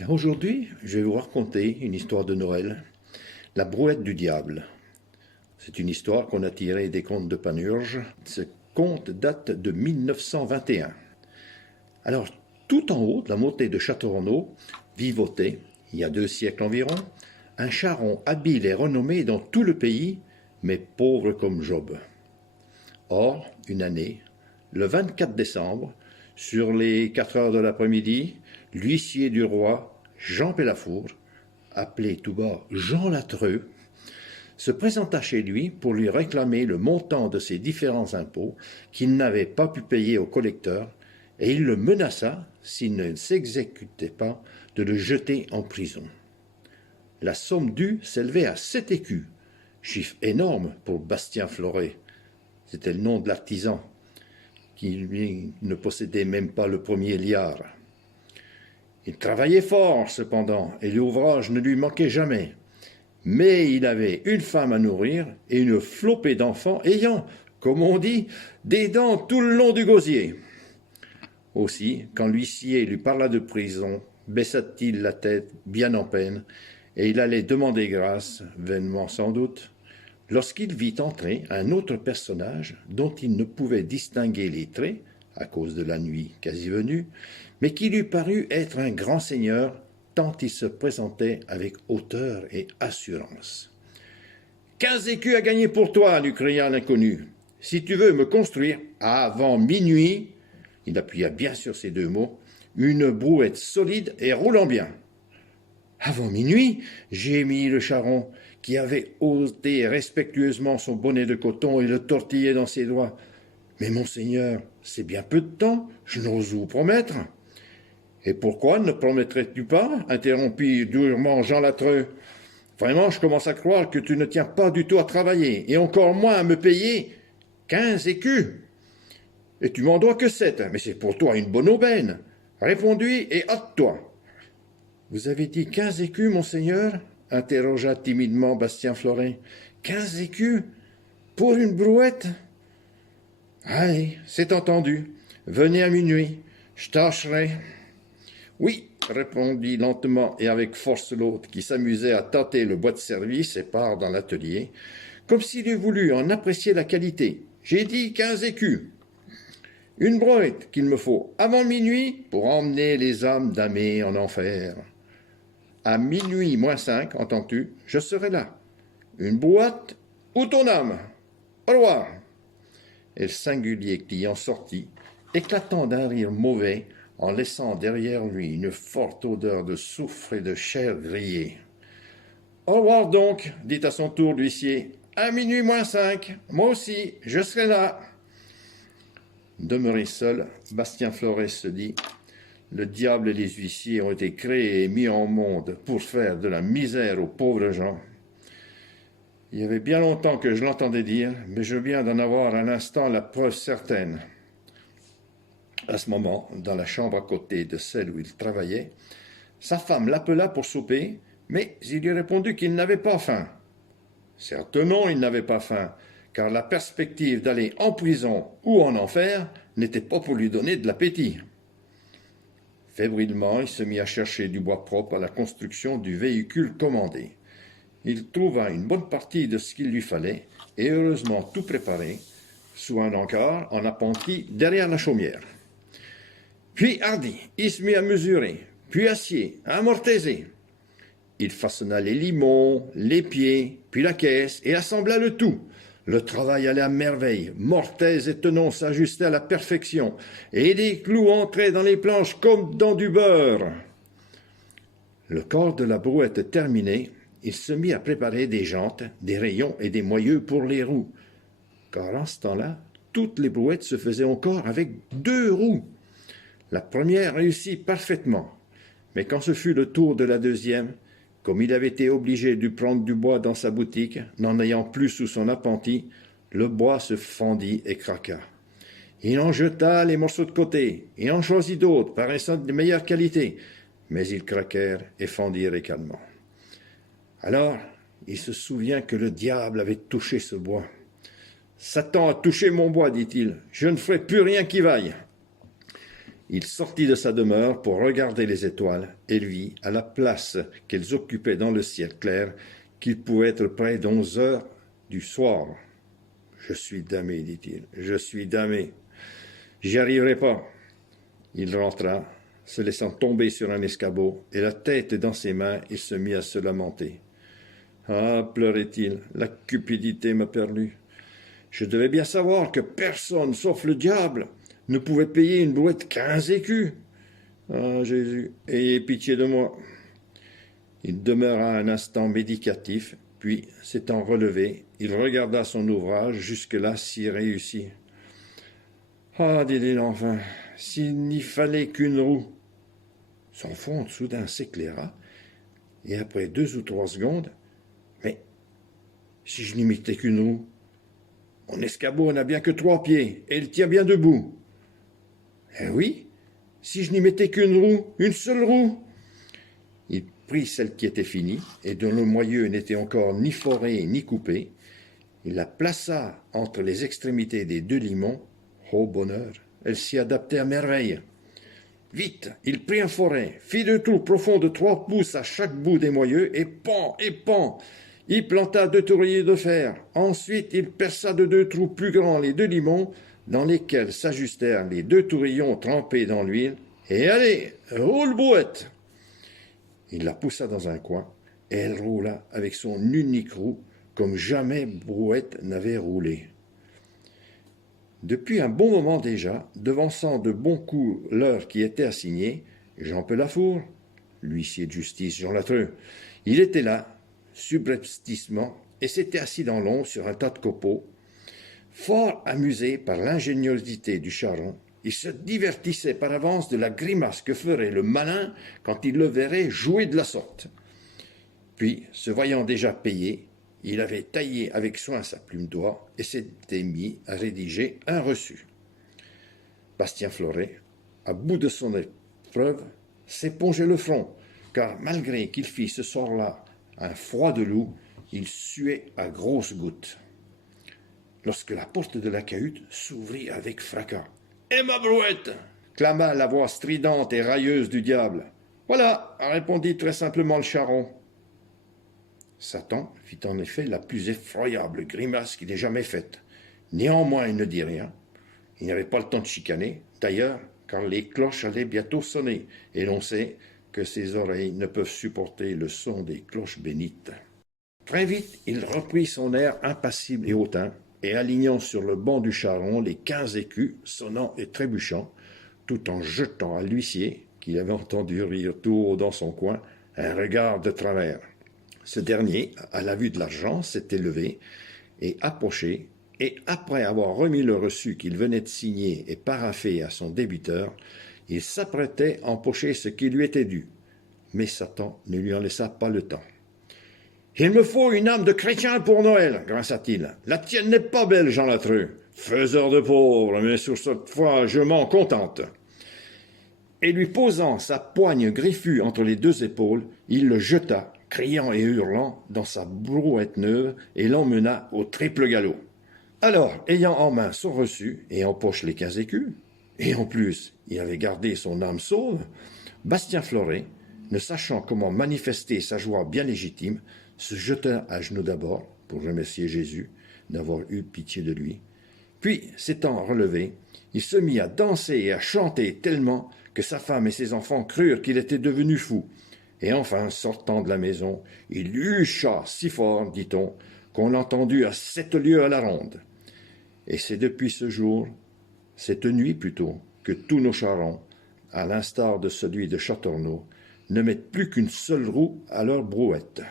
Et aujourd'hui, je vais vous raconter une histoire de Noël, la brouette du diable. C'est une histoire qu'on a tirée des contes de Panurge. Ce conte date de 1921. Alors, tout en haut de la montée de Château-Renaud, vivotait, il y a 2 siècles environ, un charron habile et renommé dans tout le pays, mais pauvre comme Job. Or, une année, le 24 décembre, sur les 4 heures de l'après-midi, l'huissier du roi, Jean Pélafour, appelé tout bas Jean Latreux, se présenta chez lui pour lui réclamer le montant de ses différents impôts qu'il n'avait pas pu payer au collecteur, et il le menaça, s'il ne s'exécutait pas, de le jeter en prison. La somme due s'élevait à 7 écus, chiffre énorme pour Bastien Floret. C'était le nom de l'artisan, qui lui ne possédait même pas le premier liard. Il travaillait fort, cependant, et l'ouvrage ne lui manquait jamais. Mais il avait une femme à nourrir et une flopée d'enfants ayant, comme on dit, des dents tout le long du gosier. Aussi, quand l'huissier lui parla de prison, baissa-t-il la tête, bien en peine, et il allait demander grâce, vainement sans doute, lorsqu'il vit entrer un autre personnage dont il ne pouvait distinguer les traits, à cause de la nuit quasi venue, mais qui lui parut être un grand seigneur, tant il se présentait avec hauteur et assurance. « 15 écus à gagner pour toi, lui cria l'inconnu. Si tu veux me construire, avant minuit, il appuya bien sur ces 2 mots, une brouette solide et roulant bien. Avant minuit, gémit le charron, qui avait ôté respectueusement son bonnet de coton et le tortillait dans ses doigts. Mais monseigneur, c'est bien peu de temps, je n'ose vous promettre. Et pourquoi ne promettrais-tu pas interrompit durement Jean Latreux. Vraiment, je commence à croire que tu ne tiens pas du tout à travailler, et encore moins à me payer 15 écus. Et tu m'en dois que 7, mais c'est pour toi une bonne aubaine. Réponds-lui et hâte-toi. Vous avez dit 15 écus, monseigneur interrogea timidement Bastien Floret. 15 écus pour une brouette? Allez, c'est entendu. Venez à minuit, je tâcherai. Oui, répondit lentement et avec force l'autre, qui s'amusait à tâter le bois de service et part dans l'atelier, comme s'il eût voulu en apprécier la qualité. J'ai dit 15 écus. Une brouette qu'il me faut avant minuit pour emmener les âmes damnées en enfer. À minuit moins 5, entends-tu, je serai là. Une boîte ou ton âme. Au revoir. Et le singulier client sortit, éclatant d'un rire mauvais, en laissant derrière lui une forte odeur de soufre et de chair grillée. Au revoir donc, dit à son tour l'huissier. À minuit moins 5, moi aussi, je serai là. Demeuré seul, Bastien Floret se dit « Le diable et les huissiers ont été créés et mis en monde pour faire de la misère aux pauvres gens. » Il y avait bien longtemps que je l'entendais dire, mais je viens d'en avoir un instant la preuve certaine. À ce moment, dans la chambre à côté de celle où il travaillait, sa femme l'appela pour souper, mais il lui répondit qu'il n'avait pas faim. Certes non, il n'avait pas faim, car la perspective d'aller en prison ou en enfer n'était pas pour lui donner de l'appétit. Fébrilement, il se mit à chercher du bois propre à la construction du véhicule commandé. Il trouva une bonne partie de ce qu'il lui fallait, et heureusement tout préparé, sous un encart en appentis derrière la chaumière. Puis hardi, il se mit à mesurer, puis à scier, à amortiser. Il façonna les limons, les pieds, puis la caisse, et assembla le tout. Le travail allait à merveille, mortaise et tenons s'ajustaient à la perfection, et des clous entraient dans les planches comme dans du beurre. Le corps de la brouette terminé, il se mit à préparer des jantes, des rayons et des moyeux pour les roues. Car en ce temps-là, toutes les brouettes se faisaient encore avec 2 roues. La première réussit parfaitement, mais quand ce fut le tour de la deuxième, comme il avait été obligé de prendre du bois dans sa boutique, n'en ayant plus sous son appentis, le bois se fendit et craqua. Il en jeta les morceaux de côté, et en choisit d'autres, paraissant de meilleure qualité, mais ils craquèrent et fendirent également. Alors, il se souvient que le diable avait touché ce bois. « Satan a touché mon bois, dit-il, je ne ferai plus rien qui vaille. » Il sortit de sa demeure pour regarder les étoiles et vit, à la place qu'elles occupaient dans le ciel clair, qu'il pouvait être près d'11 heures du soir. « Je suis damné, dit-il, je suis damné. J'y arriverai pas. » Il rentra, se laissant tomber sur un escabeau, et la tête dans ses mains, il se mit à se lamenter. « Ah, pleurait-il, la cupidité m'a perdu. Je devais bien savoir que personne, sauf le diable, ne pouvait payer une brouette 15 écus. Ah, Jésus, ayez pitié de moi. » Il demeura un instant méditatif, puis, s'étant relevé, il regarda son ouvrage, jusque-là si réussi. « Ah, dit-il enfin, s'il n'y fallait qu'une roue. » Son front soudain s'éclaira, et après 2 ou 3 secondes, « Mais si je n'y mettais qu'une roue, mon escabeau n'a bien que 3 pieds, et il tient bien debout. » « Eh oui, si je n'y mettais qu'une roue, une seule roue. » Il prit celle qui était finie, et dont le moyeu n'était encore ni foré ni coupé. Il la plaça entre les extrémités des 2 limons. Oh bonheur, elle s'y adaptait à merveille. Vite, il prit un foret, fit 2 trous profonds de 3 pouces à chaque bout des moyeux, et pan, il planta 2 tourriers de fer. Ensuite, il perça de 2 trous plus grands les 2 limons, dans lesquels s'ajustèrent les 2 tourillons trempés dans l'huile. Et allez, roule brouette. Il la poussa dans un coin, et elle roula avec son unique roue, comme jamais brouette n'avait roulé. Depuis un bon moment déjà, devançant de bon coup l'heure qui était assignée, Jean Pelafour, l'huissier de justice Jean Latreux, il était là, subrepticement, et s'était assis dans l'ombre sur un tas de copeaux. Fort amusé par l'ingéniosité du charron, il se divertissait par avance de la grimace que ferait le malin quand il le verrait jouer de la sorte. Puis, se voyant déjà payé, il avait taillé avec soin sa plume d'oie et s'était mis à rédiger un reçu. Bastien Floret, à bout de son épreuve, s'épongeait le front, car malgré qu'il fît ce soir-là un froid de loup, il suait à grosses gouttes. Lorsque la porte de la cahute s'ouvrit avec fracas. « Et ma brouette » clama la voix stridente et railleuse du diable. « Voilà » répondit très simplement le charron. Satan fit en effet la plus effroyable grimace qu'il ait jamais faite. Néanmoins, il ne dit rien. Il n'avait pas le temps de chicaner, d'ailleurs, car les cloches allaient bientôt sonner, et l'on sait que ses oreilles ne peuvent supporter le son des cloches bénites. Très vite, il reprit son air impassible et hautain, et alignant sur le banc du charron les 15 écus, sonnant et trébuchant, tout en jetant à l'huissier, qui avait entendu rire tout haut dans son coin, un regard de travers. Ce dernier, à la vue de l'argent, s'était levé et approché, et après avoir remis le reçu qu'il venait de signer et paraffer à son débiteur, il s'apprêtait à empocher ce qui lui était dû. Mais Satan ne lui en laissa pas le temps. « Il me faut une âme de chrétien pour Noël, grinça-t-il. La tienne n'est pas belle, Jean Latreux. Faiseur de pauvres, mais sur cette fois, je m'en contente. » Et lui posant sa poigne griffue entre les 2 épaules, il le jeta, criant et hurlant, dans sa brouette neuve et l'emmena au triple galop. Alors, ayant en main son reçu et en poche les 15 écus, et en plus, il avait gardé son âme sauve, Bastien Floret, ne sachant comment manifester sa joie bien légitime, se jeta à genoux d'abord pour remercier Jésus d'avoir eu pitié de lui. Puis, s'étant relevé, il se mit à danser et à chanter tellement que sa femme et ses enfants crurent qu'il était devenu fou. Et enfin, sortant de la maison, il hucha si fort, dit-on, qu'on l'entendit à 7 lieues à la ronde. Et c'est depuis ce jour, cette nuit plutôt, que tous nos charrons, à l'instar de celui de Châteaurenaud, ne mettent plus qu'une seule roue à leur brouette.